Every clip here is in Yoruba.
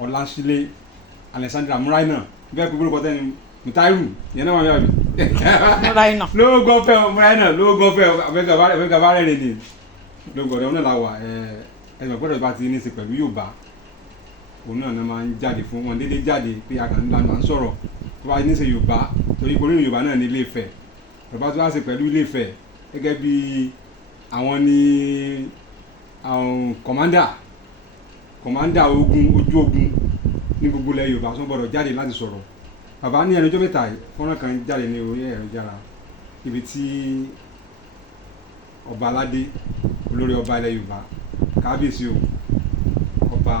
Ọláṣílé Alexandra Muraina bẹ́ẹ̀ pé gbọ́dọ̀ tẹ́ni Mutairu yẹn náà wà ní àbí. Muraina. Lówó gan fẹ́ Muraina lówó gan fẹ́ àfẹ́gà bá rẹ̀ nìyí lówó gan náà la wà ẹ̀sìn ọ̀gbọ́dọ̀ bá ti ní í ṣe pẹ̀lú Yorùbá òun náà máa ń jáde fún wọn déédéé jáde pé àkàndínlá máa ń sọ̀rọ̀ tó bá ní í ṣe Yorùbá torí pé orílẹ̀ Yorùbá náà ní Ilé Ifẹ̀ Yorùbá tó bá ṣe pẹ̀lú Ilé Ifẹ̀ gẹ́gẹ́ bí àwọn ní àwọn kọ̀mándà ogun ojú ogun ní gbogbo ilẹ̀ Yorùbá tó gbọ́dọ̀ jáde láti sọ̀rọ̀ bàbá ní ẹnujọ́ mẹ́ta fọ́nrán kan jáde ní orí ẹ̀rọ jára ibi tí ọba aládé olórí ọba ilẹ̀ Yorùbá kábíyèsí o ọba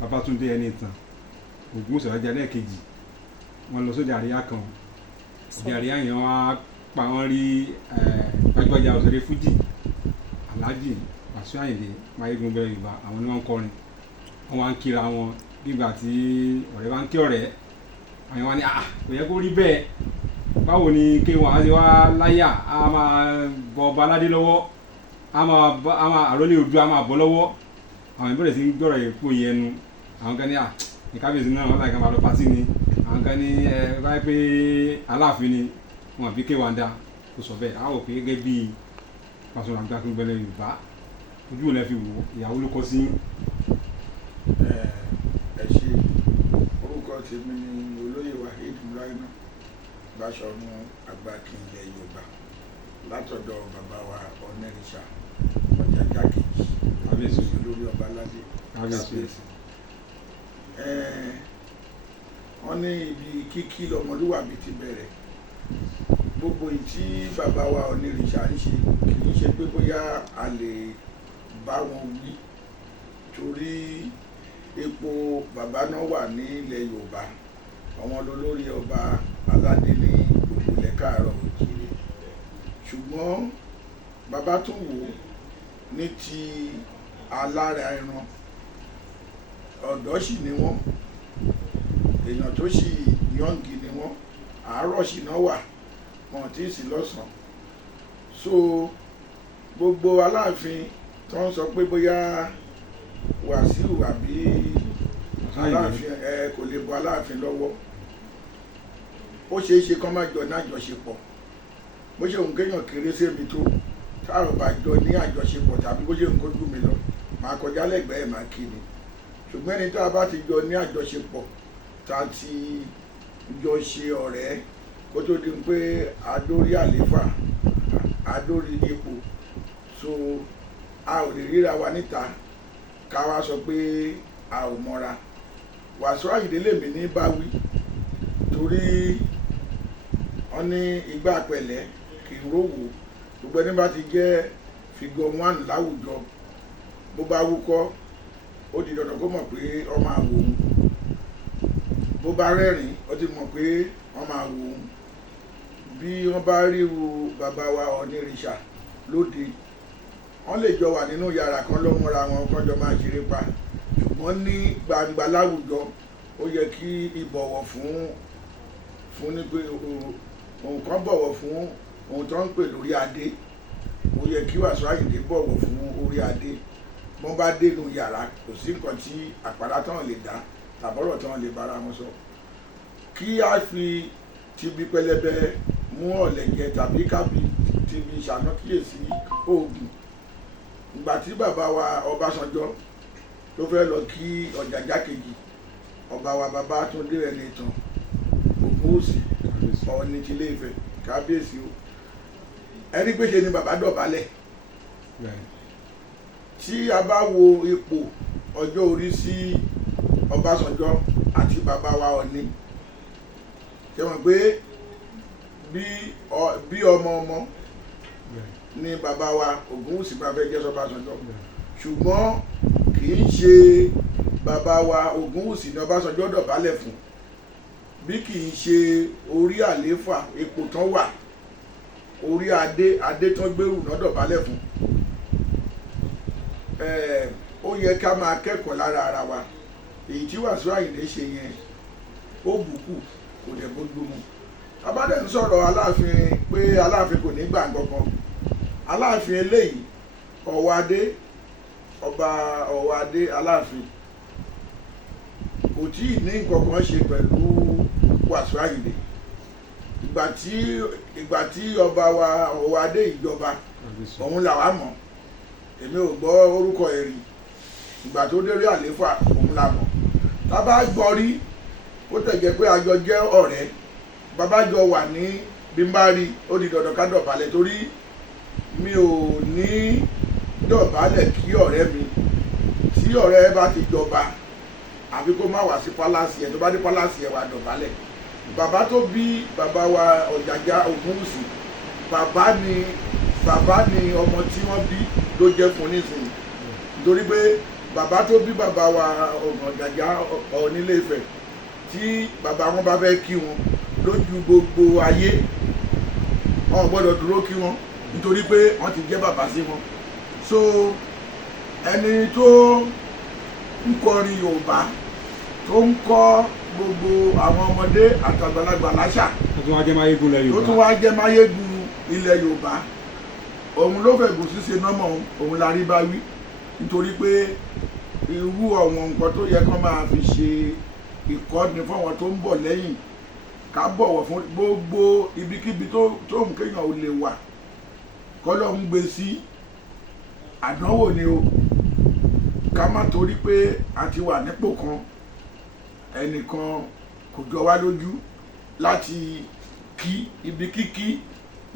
Babátúndé Ẹniìtàn Ògúnwùsì Ọ̀jájá lẹ́ẹ̀kejì wọn lọ sóde àríyá kan òde àríyá yẹn wọ́n rí gbajúgbajà òṣèré fújì Alhaji Wasiu Ayinde Máyégún bẹ̀rẹ̀ Yorùbá àwọn ni wọ́n ń kọrin wọ́n wá ń kíra wọn nígbà tí ọ̀rẹ́ bá ń kí ọ̀rẹ́ àwọn wa ni kò yẹ kó rí bẹ́ẹ̀ báwo ni kí wọn á ti wá láyà á máa bọ ọba aládé lọ́wọ́ á máa àrólé Oòduà á máa bọ́ lọ́wọ́ àwọn ìbẹ̀rẹ̀ sí gbọ́rọ̀ èkó yẹn nu àwọn kan ní ìkábíyèsí náà wọn láì kan máa lọ pátì ni àwọn kan ní báyìí pé Aláàfin ni wọn àbí Kéwàndà kò sọ bẹ́ẹ̀ àwọn òpin gẹ́gẹ́ bíi Pasuma Agbákúngbẹ́lẹ̀ Yorùbá ojú ò lẹ́ fi wò ìyàwó ló kọ́ sí. ẹ ṣe orúkọ tèmi ni olóyè Waheed Muraina Báṣọ̀run Àgbàkin ilẹ̀ Yorùbá látọ̀dọ̀ bàbá wa Ọ̀nẹ́rìṣà Ọ̀jájá kejì olórí ọba aládé kábíyèsí. Wọ́n ní ibi kíkí lọ́mọlúwàbí ti bẹ̀rẹ̀ gbogbo ìtí bàbá wa Ọ̀nẹ́rìṣà ń ṣe kì í ṣe pé bóyá a lè bá wọn wí torí ipò bàbá náà wà ní ilẹ̀ Yorùbá àwọn olórí ọba aládé ní gbogbo ilẹ̀ káàárọ̀ òjìrè ṣùgbọ́n bàbá tún wò ní ti alára ẹran ọ̀dọ́ sì ni wọ́n èèyàn tó sì yọ̀ǹgì ni wọ́n àárọ̀ sì náà wà wọn tí ì sí lọ́sàn-án so gbogbo Aláàfin tó ń sọ pé bóyá Wàsíù àbí Aláàfin kò lè bọ Aláàfin lọ́wọ́ ó ṣeé ṣe kán má jọ ní àjọṣepọ̀ bó ṣe òun kéèyàn kéré sẹ́mi tó táàrọ̀ bá jọ ní àjọṣepọ̀ tàbí bó ṣe òun kó jù mí lọ máa kọjá lẹ́gbẹ̀ẹ́ máa kí ni ṣùgbọ́n ẹni tá a bá ti jọ ní àjọṣepọ̀ tá a ti jọ ṣe ọ̀rẹ́ kó tó di pé adórí àléfà adórí ipò so a ò lè ríra wa níta ká wá sọ pé a ò mọ́ra Wasiu Ayinde lèmi ní báwí torí wọ́n ní igbá pẹ̀lẹ́ kì í rówó gbogbo ẹni bá ti jẹ́ figure one láwùjọ bó bá wúkọ́ ó di dandan kó mọ̀ pé ó máa wò ó bó bá rẹ́rìn ó ti mọ̀ pé ó máa wò ó bí wọ́n bá ríru bàbá wa Ọ̀nẹ́rìṣà lóde wọ́n lè jọ wà nínú yàrá kan lọ́mọ́ra wọn kán jọ máa ṣeré pa ṣùgbọ́n ní gbangba láwùjọ ó yẹ kí ìbọ̀wọ̀ fún ní pé òun kan bọ̀wọ̀ fún ohun tó ń pè lórí adé ó yẹ kí Wasiu Ayinde bọ̀wọ̀ fún orí adé bọ́n bá dénú yàrá kò sí nǹkan tí àpárá tán lè dá tàbọ̀rọ̀ tán lè bára wọn sọ kí a fi tìbí pẹlẹbẹ mú ọ̀lẹ̀jẹ̀ tàbí kábí tìbí ìṣànákíyèsí oògùn ìgbà tí bàbá wa Ọbásanjọ́ tó fẹ́ lọ kí Ọ̀jájá kejì ọba wa Babátúndé Ẹniìtàn Ògúnwùsì Ọọ̀ni ti Ilé Ifẹ̀ kábíyèsí o ẹni pé ṣe ni bàbá dọ̀bálẹ̀ tí a bá wo ipò ọjọ́ orí sí Ọbásanjọ́ àti bàbá wa Ọọ̀ni ṣe mọ̀ pé bí ọmọ ni bàbá wa Ògúnwùsì bá fẹ́ jẹ́ s'Ọbásanjọ́ ṣùgbọ́n kì í ṣe bàbá wa Ògúnwùsì ní Ọbásanjọ́ dọ̀bálẹ̀ fún bí kì í ṣe orí àléfà ipò tán wà orí adé tán gbèrú náà dọ̀bálẹ̀ fún ó yẹ ká máa kẹ́kọ̀ọ́ lára ara wa èyí tí Wasiu Ayinde ṣe yẹn ó bùkù kò dẹ̀ bójú mu abádẹ́ ń sọ̀rọ̀ Aláàfin pé Aláàfin kò ní gbà kankan Aláàfin eléyìí Ọ̀wádé ọba Ọ̀wádé Aláàfin kò tí ì ní nǹkan kan ṣe pẹ̀lú Wàsíù Àyìndé. ìgbà tí ọba wa Ọwádé ìjọba òun làwa mọ̀, èmi ò gbọ́ orúkọ ẹ̀ rí. Ìgbà tó dé rí àléfà òun la mọ̀. Tá bá gbọ́ rí ó tẹ̀jẹ́ pé àjọ jẹ́ ọ̀rẹ́, bàbá jọ wà ní bí n bá rí ó di dandan ká dọ̀bálẹ̀, torí mi ò ní dọ̀bálẹ̀ kí ọ̀rẹ́ mi tí ọ̀rẹ́ bá ti jọba àbí kó má wá sí pálásì ẹ̀, tó bá dé pálásì ẹ̀ wá dọ̀bálẹ̀. Bàbá tó bí bàbá wa Ọ̀jájá Ògúnwùsì, bàbá ni ọmọ tí wọ́n bí ló jẹ́ fún nísìnyí, nítorí pé bàbá tó bí bàbá wa Ọ̀jájá Ọọ̀ni Ilé Ifẹ̀, tí bàbá wọn bá fẹ́ kí wọn lójú gbogbo ayé, wọn ò gbọ́dọ̀ dúró kí wọn nítorí pé wọ́n ti jẹ́ bàbá sí wọn. So ẹni tó ń kọrin Yorùbá, tó ń kọ́ gbogbo àwọn ọmọdé àtàgbàlagbà láṣà, tó tún wá jẹ́ máyégún ilẹ̀ Yorùbá, tó tún wá jẹ́ máyégún ilẹ̀ Yorùbá, òun ló fẹ́ gùn ṣíṣe nọ́mọ̀ òun la rí bá wí, nítorí pé irú àwọn nǹkan tó yẹ kán máa fi ṣe ìkọ́ni fáwọn tó ń bọ̀ lẹ́yìn, ká bọ̀wọ̀ fún gbogbo ibikíbi tó ń kéèyàn ò lè wà, kọ́lọ́ ń gbé sí àdánwò ni o. Ká má torí pé a ti wà nípò kan, ẹnìkan kò jọ wá lójú láti kí ibi kíkí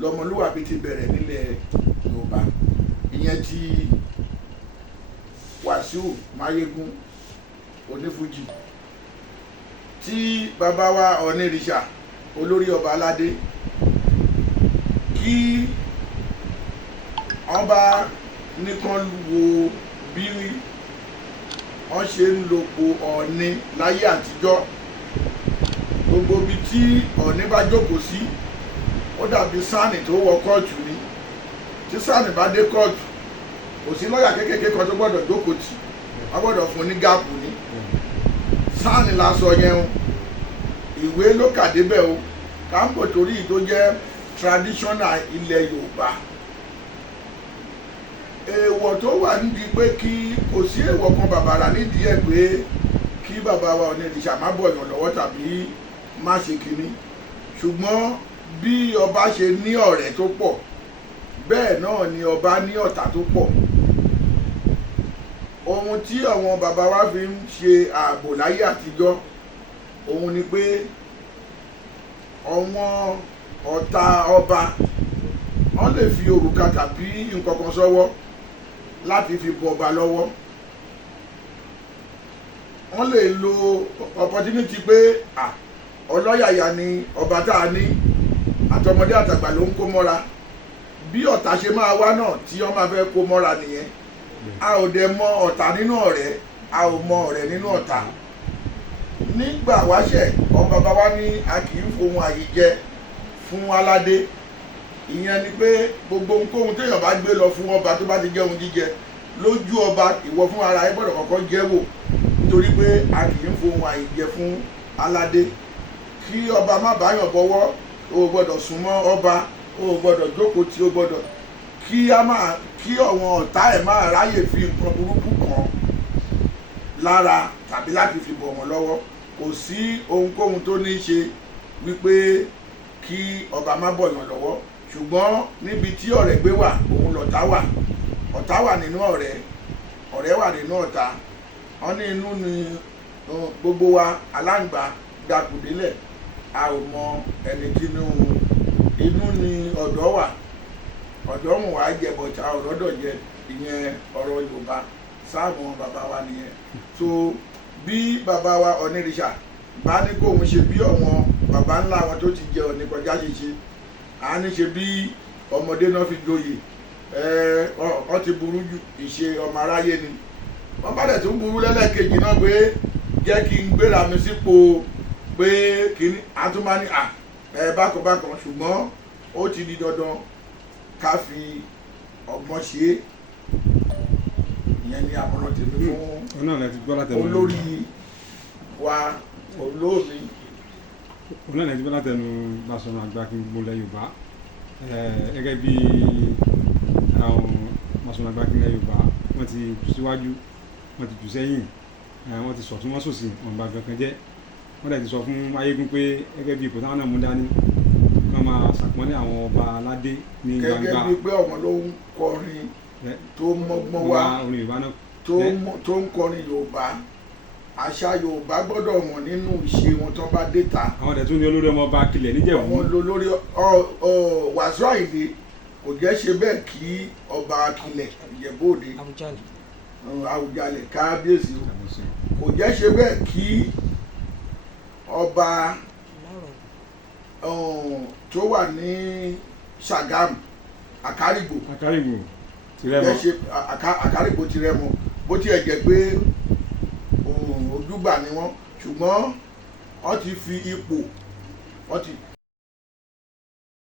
lọmọlúwàbí ti bẹ̀rẹ̀ nílẹ̀ Yorùbá. Ìyẹn ti Wàsíù Máyégún onífújì, tí bàbá wa Ọ̀nìrìṣà olórí ọba aládé, kí wọ́n bá nìkan wo bí wọ́n ṣe ń lòpọ̀ Ọ̀ọ̀ni láyé àtijọ́. Gbogbo ibi tí Ọ̀ọ̀ni bá jókòó sí ó dàbí sáànì tó wọ kóòtù ni. Tí sáànì bá dé kóòtù, kò sí lọ́ọ̀yà kékeré kan tó gbọ́dọ̀ jókòó tì, wọ́n gbọ́dọ̀ fún ní gáàpù ni. Sáànì la sọ yẹn o, ìwé ló kà débẹ̀ o, káńpò torí tó jẹ́ traditional ilẹ̀ Yorùbá. Èèwọ̀ tó wà nídìí pé kí kò sí èèwọ̀ kan bàbàrà nídìí ẹ̀ pé kí bàbá wa Ọ̀nìrìṣà má bọ̀yàn lọ́wọ́ tàbí má ṣe kínní. Ṣùgbọ́n bí ọba ṣe ní ọ̀rẹ́ tó pọ̀, bẹ́ẹ̀ náà ni ọba ní ọ̀tá tó pọ̀. Ohun tí àwọn bàbá wa fi ń ṣe ààbò láyé àtijọ́, òun ni pé àwọn ọ̀tá ọba wọ́n lè fi òrùka tàbí nǹkan kan sọ́wọ́ láti fi bọ ọba lọ́wọ́. Wọ́n lè lo opportunity pé ọlọ́yàyà ni ọba tá a ní, àtọmọdé àtàgbà ló ń kó mọ́ra. Bí ọ̀tá ṣe máa wá náà tí wọ́n máa fẹ́ kó mọ́ra nìyẹn. A ò dẹ̀ mọ ọ̀tá nínú ọ̀rẹ́, a ò mọ ọ̀rẹ́ nínú ọ̀tá. Nígbà wáṣẹ̀ àwọn bàbá wa ní a kì í fohùn àyíjẹ fún aládé. Ìyẹn ni pé gbogbo ohunkóhun téèyàn bá gbé lọ fún ọba tó bá ti jẹ́ ohun jíjẹ lójú ọba, ìwọ fún ara ẹ gbọ́dọ̀ kọ́kọ́ jẹ́ wò, nítorí pé a kì í fohùn àyíjẹ fún aládé. Kí ọba má báyàn bọwọ́, o gbọ́dọ̀ súnmọ́ ọba, o gbọ́dọ̀ jókòó tí o gbọ́dọ̀ kí àwọn ọ̀tá ẹ̀ máa ráyè fi nǹkan burúkú kan lára tàbí láti fi bọ̀ wọ́n lọ́wọ́. Kò sí ohunkóhun tó ní í ṣe wípé kí ọba má bọ̀yàn lọ́wọ́. Ṣùgbọ́n níbi tí ọ̀rẹ́ gbé wà, òun lọ̀tá wà. Ọ̀tá wà nínú ọ̀rẹ́, ọ̀rẹ́ wà nínú ọ̀tá. Wọ́n ní inú ni gbogbo wa aláǹgbá dàkùdélẹ̀, a ò mọ ẹni tí inú ni ọ̀dọ́ wà. Ọ̀dọ́ mú wa jẹ bọ̀tà ọ̀rọ̀dọ̀ jẹ, ìyẹn ọ̀rọ̀ Yorùbá sáàmù bàbá wa nìyẹn. So bí bàbá wa Ọ̀nìrìṣà bá ní kóun ṣe bí àwọn bàbá ńlá wọn tó ti jẹ Ọ̀ọ̀ni kọjá ṣe ṣe, a ní ṣe bí ọmọdé náà fi joyè, wọ́n ti burú jù, ìṣe ọmọ aráyé ni. Wọ́n bá dẹ̀ tún burú lẹ́lẹ́kejì náà pé jẹ́ kí n gbéra mi sípò pé kíní àtúmání bákan, ṣùgbọ́n ó ti di dandan ká fi ọgbọ́n ṣe é. Ìyẹn ni àmọ̀ràn tèmi fún olórí wa olóòní. Òun náà ti bọ́ látẹnu Basọ̀run Àgbà kí gbogbo ilẹ̀ Yorùbá, gẹ́gẹ́ bí àwọn Basọ̀run Àgbà kí ilẹ̀ Yorùbá wọ́n ti síwájú, wọ́n ti jù sẹ́yìn, wọ́n ti sọ̀tún wọ́n sòsì wọ́n bá kankan jẹ́ wọ́n dẹ̀ ti sọ fún Ayégún pé gẹ́gẹ́ bí ipò táwọn náà mú dání wọ́n máa ṣàpọ́nlé àwọn ọba aládé ní gbangba. gẹ́gẹ́ bí pé ọ̀wọ́n ló ń kọrin tó mọ́gbọ́n wá orin Yorùbá náà tó ń kọrin Yorùbá àṣà Yorùbá gbọ́dọ̀ wọ̀n nínú ìṣe wọn tó bá dé ta. àwọn ọ̀dẹ̀ tún ní olórí ọmọ ọba Akilẹ̀ níjẹ̀bú. àwọn olórí Wàsíù Àyìndé kò jẹ́ ṣe bẹ́ẹ̀ kí ọba Akilẹ̀ Ìjẹ̀bú Òde Àwùjalẹ̀ kábíyèsí kò jẹ́ ṣe bẹ́ẹ̀ kí ọba tó wà ní Ṣàgámù Àkárìgbò Àkárìgbò Tirẹ̀mọ bó tiẹ̀ jẹ́ pé ojúgbà ni wọ́n ṣùgbọ́n wọ́n ti fi ipò wọ́n ti